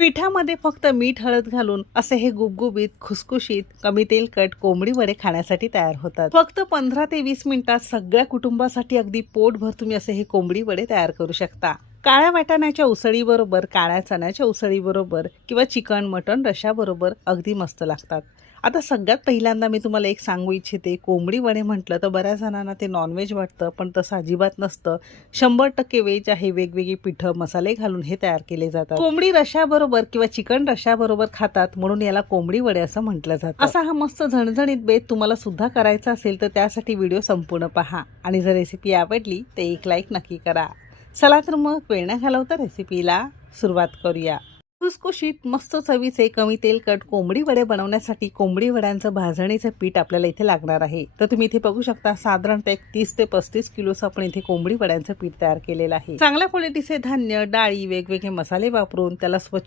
पिठामध्ये फक्त मीठ हळद घालून असे हे गुबगुबीत खुसखुशीत कमी तेलकट कोंबडी वडे खाण्यासाठी तयार होतात. फक्त पंधरा ते वीस मिनिटात सगळ्या कुटुंबासाठी अगदी पोटभर तुम्ही असे हे कोंबडी वडे तयार करू शकता. काळ्या वाटाण्याच्या उसळी बरोबर काळ्या चण्याच्या उसळी बरोबर किंवा चिकन मटन रशाबरोबर अगदी मस्त लागतात. आता सगळ्यात पहिल्यांदा मी तुम्हाला एक सांगू इच्छिते कोंबडी वडे म्हटलं तर बऱ्याच जणांना ते नॉनव्हेज वाटतं पण तसं अजिबात नसतं. शंभर टक्के व्हेज आहे वेगवेगळी पिठं मसाले घालून हे तयार केले जातात. कोंबडी रशाबरोबर किंवा चिकन रशाबरोबर खातात म्हणून याला कोंबडी वडे असं म्हटलं जातं. असा हा मस्त झणझणीत बेत तुम्हाला सुद्धा करायचा असेल तर त्यासाठी व्हिडिओ संपूर्ण पहा. आणि जर रेसिपी आवडली तर एक लाईक नक्की करा. चला तर मग वेळ न घालवता रेसिपीला सुरुवात करूया. खुसखुशीत मस्त चवीचे कमी तेलकट कोंबडी वडे बनवण्यासाठी कोंबडी वड्यांचं भाजणीचं पीठ आपल्याला इथे लागणार आहे. तर तुम्ही इथे बघू शकता साधारणतः एक तीस ते पस्तीस किलोचं आपण इथे कोंबडी वड्यांचं पीठ तयार केलेलं आहे. चांगल्या क्वालिटीचे धान्य डाळी वेगवेगळे मसाले वापरून त्याला स्वच्छ